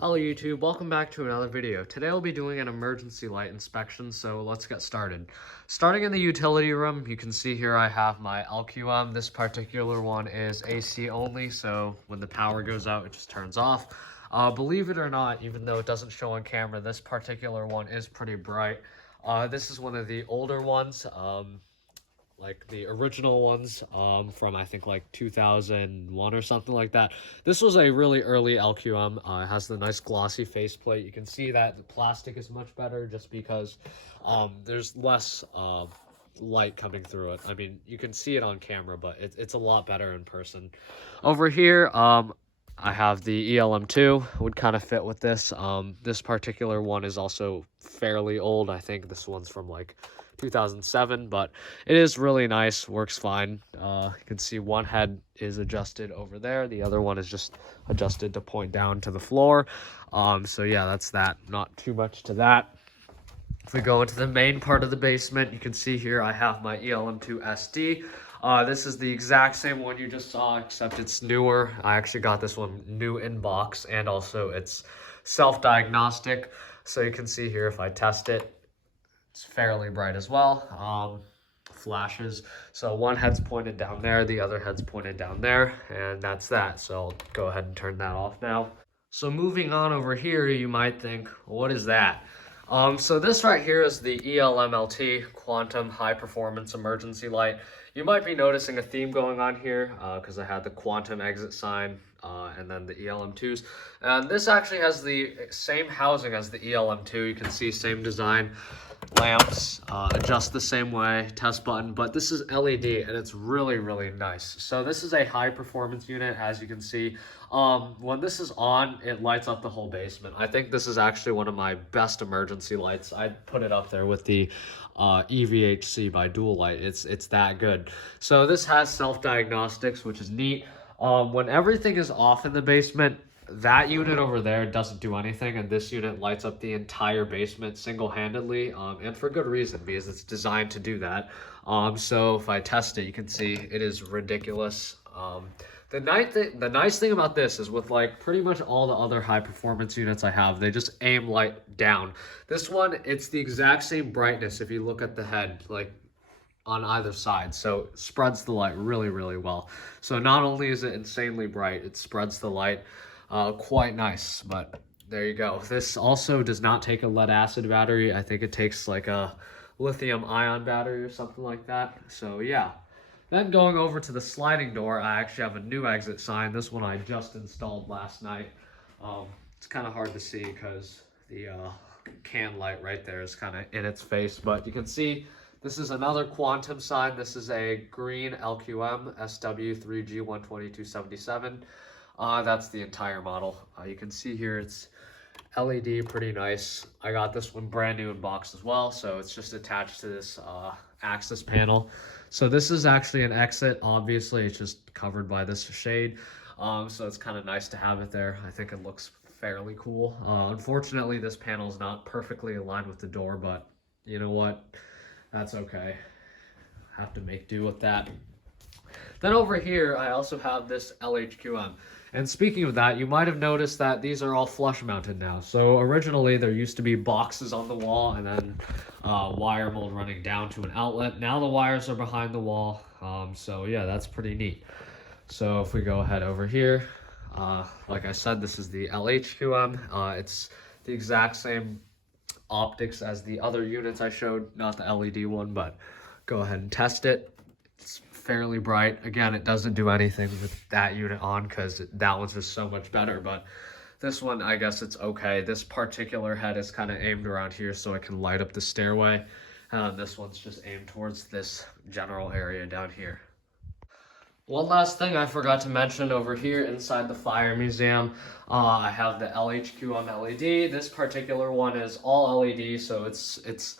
Hello YouTube, welcome back to another video. Today I'll be doing an emergency light inspection, so let's get started. Starting in the utility room, you can see here I have my LQM. This particular one is AC only, so when the power goes out, it just turns off. Believe it or not, even though it doesn't show on camera, this particular one is pretty bright. This is one of the older ones. Like the original ones from I think like 2001 or something like that. This was a really early LQM. It has the nice glossy faceplate. You can see that the plastic is much better just because there's less light coming through it. I mean, you can see it on camera, but it's a lot better in person. Over here, I have the ELM2, would kind of fit with this. This particular one is also fairly old. I think this one's from like 2007, but it is really nice, works fine. You can see one head is adjusted over there, the other one is just adjusted to point down to the floor. So yeah, that's that. Not too much to that. If we go into the main part of the basement, you can see here I have my ELM2 SD. This is the exact same one you just saw, except it's newer. I actually got this one new in box, and also it's self-diagnostic. So you can see here if I test it, it's fairly bright as well. Flashes. So one head's pointed down there, the other head's pointed down there, and that's that. So I'll go ahead and turn that off now. So moving on over here, you might think, what is that? So this right here is the ELMLT, Quantum High Performance Emergency Light. You might be noticing a theme going on here because I had the Quantum exit sign and then the ELM2s. And this actually has the same housing as the ELM2. You can see same design. Lamps adjust the same way, test button, but this is LED and it's really nice. So this is a high performance unit, as you can see. When this is on, it lights up the whole basement. I think this is actually one of my best emergency lights. I'd put it up there with the EVHC by Dual Light. It's that good. So this has self-diagnostics, which is neat. When everything is off in the basement, that unit over there doesn't do anything, and this unit lights up the entire basement single-handedly, and for good reason, because it's designed to do that. So if I test it, you can see it is ridiculous. The nice thing about this is with like pretty much all the other high performance units I have, they just aim light down. This one, it's the exact same brightness if you look at the head, like on either side, so it spreads the light really well. So not only is it insanely bright, it spreads the light quite nice. But there you go. This also does not take a lead acid battery. I think it takes like a lithium ion battery or something like that. So yeah. Then going over to the sliding door, I actually have a new exit sign. This one I just installed last night. It's kind of hard to see because the can light right there is kind of in its face, but you can see this is another Quantum sign. This is a green LQM SW3G12277. That's the entire model. You can see here it's LED, pretty nice. I got this one brand new in box as well, so it's just attached to this access panel. So this is actually an exit. Obviously, it's just covered by this shade, so it's kind of nice to have it there. I think it looks fairly cool. Unfortunately, this panel is not perfectly aligned with the door, but you know what? That's okay. Have to make do with that. Then over here, I also have this LHQM. And speaking of that, you might have noticed that these are all flush mounted now. So originally there used to be boxes on the wall and then wire mold running down to an outlet. Now the wires are behind the wall. So yeah, that's pretty neat. So if we go ahead over here, like I said, this is the LHQM. It's the exact same optics as the other units I showed, not the LED one, but go ahead and test it. It's fairly bright. Again, it doesn't do anything with that unit on because that one's just so much better, but this one, I guess it's okay. This particular head is kind of aimed around here so it can light up the stairway. This one's just aimed towards this general area down here. One last thing I forgot to mention over here inside the fire museum, I have the LHQM LED. This particular one is all LED, so it's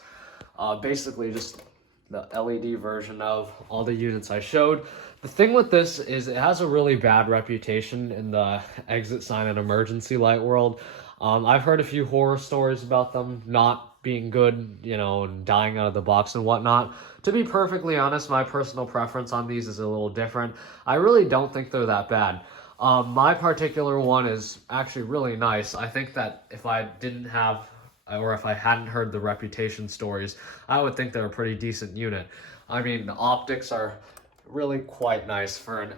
basically just the LED version of all the units I showed. The thing with this is it has a really bad reputation in the exit sign and emergency light world. I've heard a few horror stories about them not being good, you know, and dying out of the box and whatnot. To be perfectly honest, my personal preference on these is a little different. I really don't think they're that bad. My particular one is actually really nice. I think that if I didn't have, or if I hadn't heard the reputation stories, I would think they're a pretty decent unit. I mean, the optics are really quite nice for an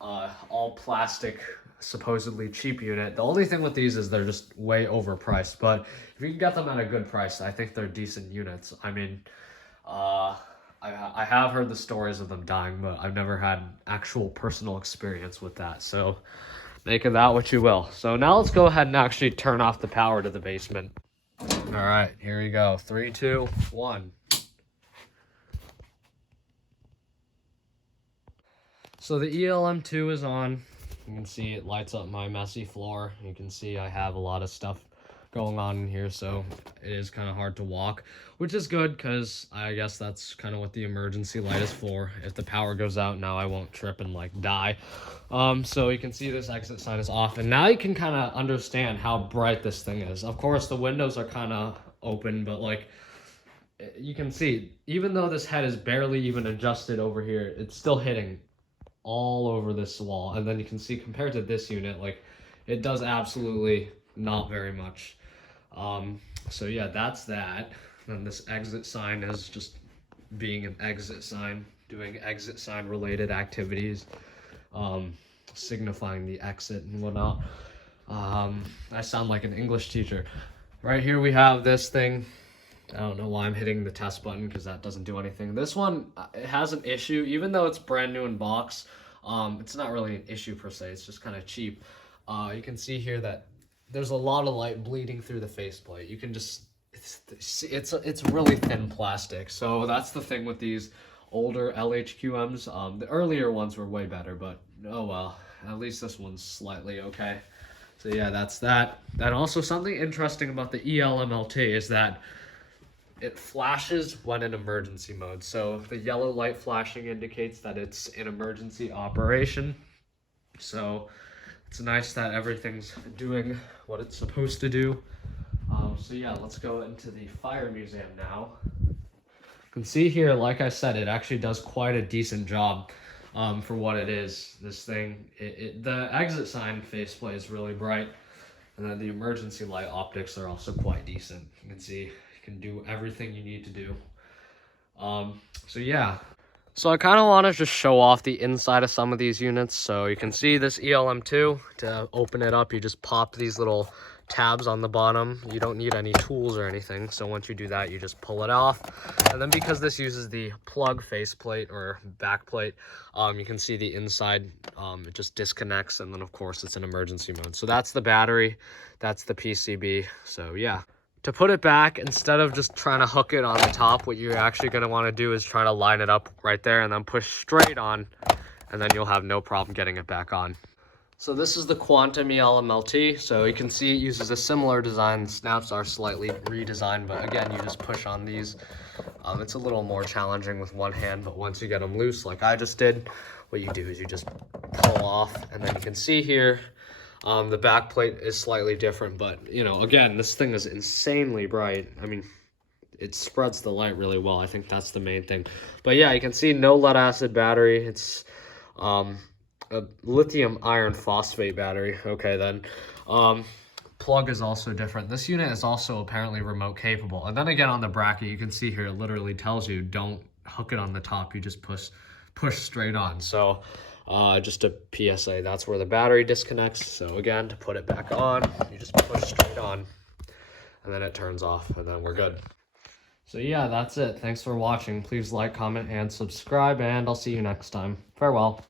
all plastic, supposedly cheap unit. The only thing with these is they're just way overpriced, but if you can get them at a good price, I think they're decent units. I mean, uh, I have heard the stories of them dying, but I've never had actual personal experience with that. So make of that what you will. So now let's go ahead and actually turn off the power to the basement. All right, here we go. 3, 2, 1. So the ELM2 is on. You can see it lights up my messy floor. You can see I have a lot of stuff going on in here, so it is kind of hard to walk, which is good because I guess that's kind of what the emergency light is for. If the power goes out now, I won't trip and like die. So you can see this exit sign is off, and now you can kind of understand how bright this thing is. Of course, the windows are kind of open, but like you can see, even though this head is barely even adjusted over here, it's still hitting all over this wall. And then you can see compared to this unit, like it does absolutely not very much. So yeah, that's that. And this exit sign is just being an exit sign, doing exit sign related activities, signifying the exit and whatnot. I sound like an English teacher. Right here we have this thing. I don't know why I'm hitting the test button because that doesn't do anything. This one, it has an issue, even though it's brand new in box. It's not really an issue per se, it's just kind of cheap. You can see here that there's a lot of light bleeding through the faceplate. You can just, it's really thin plastic. So that's the thing with these older LHQMs. The earlier ones were way better, but oh well, at least this one's slightly okay. So yeah, that's that. And also something interesting about the ELMLT is that it flashes when in emergency mode. So the yellow light flashing indicates that it's in emergency operation. So it's nice that everything's doing what it's supposed to do. So yeah, let's go into the fire museum now. You can see here, like I said, it actually does quite a decent job for what it is. This thing, the exit sign faceplate is really bright, and then the emergency light optics are also quite decent. You can see you can do everything you need to do. So yeah. So I kind of want to just show off the inside of some of these units. So you can see this ELM2. To open it up, you just pop these little tabs on the bottom. You don't need any tools or anything. So once you do that, you just pull it off. And then because this uses the plug faceplate or backplate, you can see the inside, it just disconnects. And then of course it's in emergency mode. So that's the battery, that's the PCB. So yeah. To put it back, instead of just trying to hook it on the top, what you're actually going to want to do is try to line it up right there and then push straight on, and then you'll have no problem getting it back on. So this is the Quantum ELMLT. So you can see it uses a similar design. Snaps are slightly redesigned, but again, you just push on these. It's a little more challenging with one hand, but once you get them loose, like I just did, what you do is you just pull off, and then you can see here, the back plate is slightly different, but you know, again, this thing is insanely bright. I mean, it spreads the light really well. I think that's the main thing. But yeah, you can see no lead acid battery. It's a lithium iron phosphate battery. Okay, then plug is also different. This unit is also apparently remote capable. And then again, on the bracket, you can see here, it literally tells you don't hook it on the top. You just push straight on. So just a PSA, that's where the battery disconnects. So again, to put it back on, you just push straight on, and then it turns off, and then we're good. So yeah, that's it. Thanks for watching. Please like, comment, and subscribe, and I'll see you next time. Farewell.